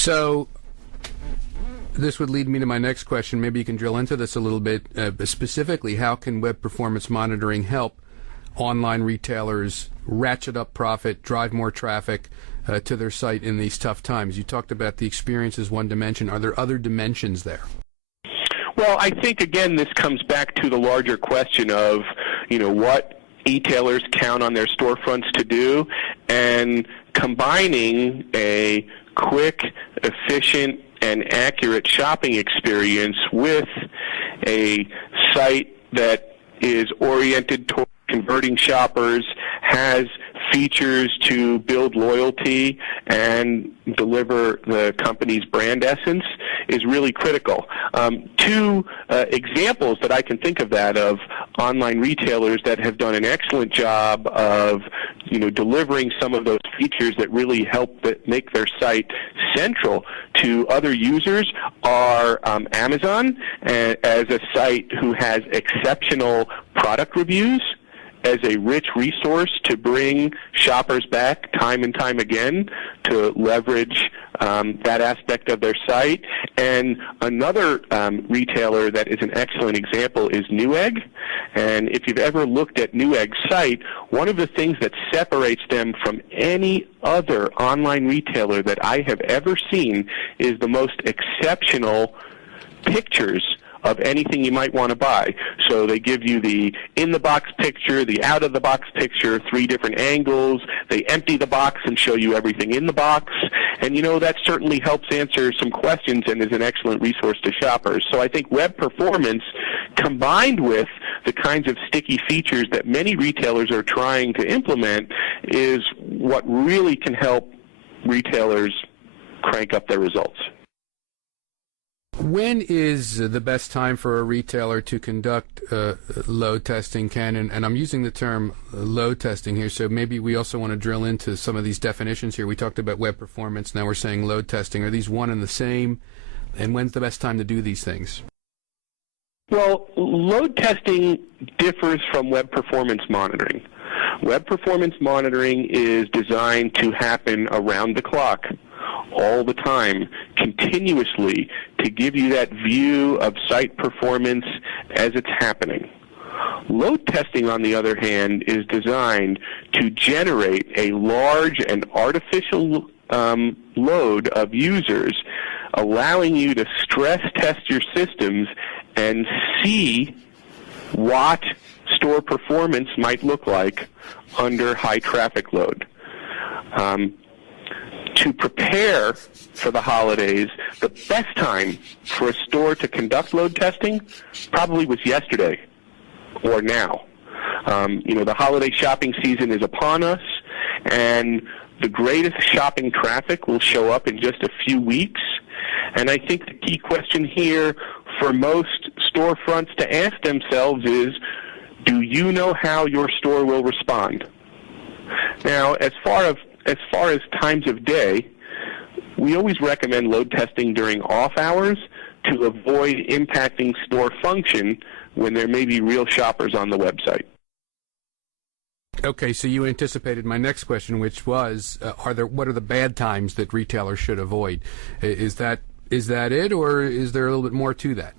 So this would lead me to my next question. Maybe you can drill into this a little bit. Specifically, how can web performance monitoring help online retailers ratchet up profit, drive more traffic to their site in these tough times? You talked about the experience as one dimension. Are there other dimensions there? Well, I think, again, this comes back to the larger question of, what retailers count on their storefronts to do, and combining a quick, efficient, and accurate shopping experience with a site that is oriented toward converting shoppers, has features to build loyalty and deliver the company's brand essence is really critical. Two examples that I can think of that of online retailers that have done an excellent job of delivering some of those features that really help make their site central to other users are Amazon as a site who has exceptional product reviews as a rich resource to bring shoppers back time and time again to leverage that aspect of their site. And another retailer that is an excellent example is Newegg. And if you've ever looked at Newegg's site, one of the things that separates them from any other online retailer that I have ever seen is the most exceptional pictures of anything you might want to buy. So they give you the in-the-box picture, the out-of-the-box picture, 3 different angles. They empty the box and show you everything in the box. And, that certainly helps answer some questions and is an excellent resource to shoppers. So I think web performance, combined with the kinds of sticky features that many retailers are trying to implement, is what really can help retailers crank up their results. When is the best time for a retailer to conduct load testing, Ken? And I'm using the term load testing here, so maybe we also want to drill into some of these definitions here. We talked about web performance, now we're saying load testing. Are these one and the same? And when's the best time to do these things? Well, load testing differs from web performance monitoring. Web performance monitoring is designed to happen around the clock, all the time, continuously, to give you that view of site performance as it's happening. Load testing, on the other hand, is designed to generate a large and artificial load of users, allowing you to stress test your systems and see what store performance might look like under high traffic load. To prepare for the holidays, the best time for a store to conduct load testing probably was yesterday or now. The holiday shopping season is upon us, and the greatest shopping traffic will show up in just a few weeks. And I think the key question here for most storefronts to ask themselves is, do you know how your store will respond? Now, as far as times of day, we always recommend load testing during off hours to avoid impacting store function when there may be real shoppers on the website. Okay, so you anticipated my next question, which was, what are the bad times that retailers should avoid? Is that it, or is there a little bit more to that?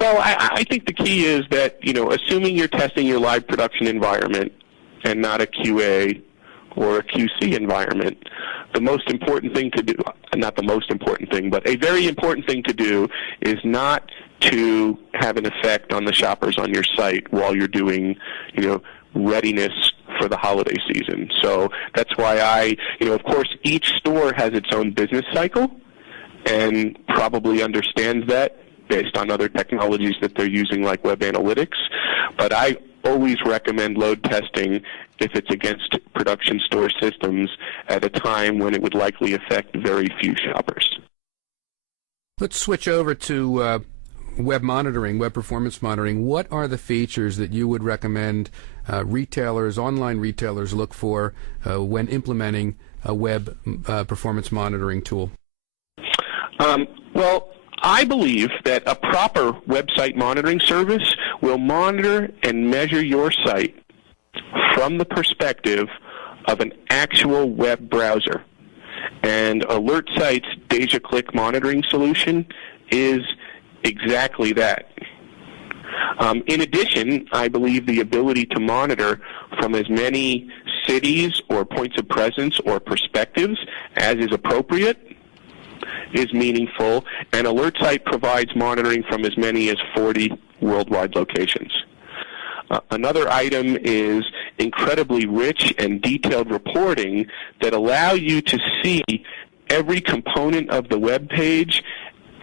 Well, I think the key is that, assuming you're testing your live production environment and not a QA or a QC environment, the most important thing to do, not the most important thing, but a very important thing to do is not to have an effect on the shoppers on your site while you're doing, readiness for the holiday season. So that's why of course, each store has its own business cycle and probably understands that based on other technologies that they're using like web analytics. But I always recommend load testing if it's against production store systems at a time when it would likely affect very few shoppers. Let's switch over to web monitoring, web performance monitoring. What are the features that you would recommend online retailers look for when implementing a web performance monitoring tool? Well, I believe that a proper website monitoring service will monitor and measure your site from the perspective of an actual web browser. And AlertSite's Deja Click monitoring solution is exactly that. In addition, I believe the ability to monitor from as many cities or points of presence or perspectives as is appropriate is meaningful, and AlertSite provides monitoring from as many as 40 worldwide locations. Another item is incredibly rich and detailed reporting that allow you to see every component of the web page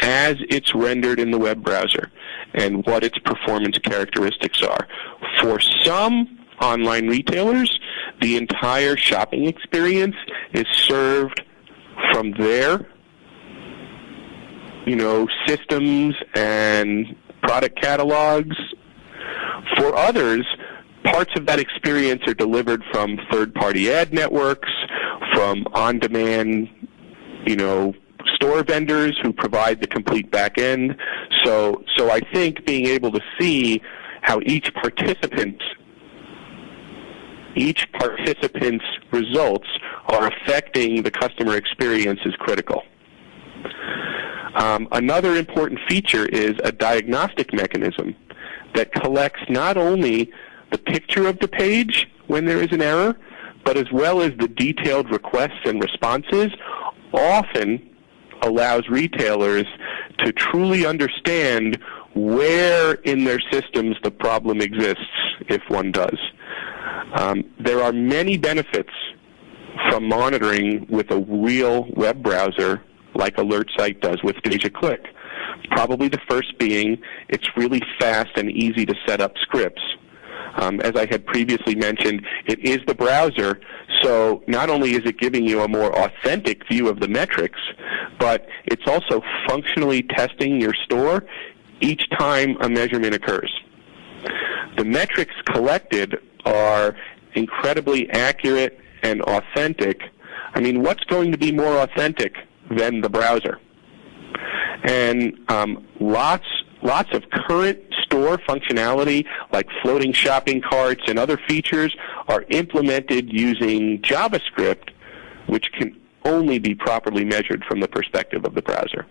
as it's rendered in the web browser and what its performance characteristics are. For some online retailers, the entire shopping experience is served from their systems and product catalogs. For others, parts of that experience are delivered from third-party ad networks, from on-demand, store vendors who provide the complete back end. So I think being able to see how each participant's results are affecting the customer experience is critical. Another important feature is a diagnostic mechanism that collects not only the picture of the page when there is an error, but as well as the detailed requests and responses, often allows retailers to truly understand where in their systems the problem exists, if one does. There are many benefits from monitoring with a real web browser like AlertSite does with Deja Click. Probably the first being it's really fast and easy to set up scripts. As I had previously mentioned, it is the browser, so not only is it giving you a more authentic view of the metrics, but it's also functionally testing your store each time a measurement occurs. The metrics collected are incredibly accurate and authentic. I mean, what's going to be more authentic than the browser? And lots of current store functionality like floating shopping carts and other features are implemented using JavaScript, which can only be properly measured from the perspective of the browser.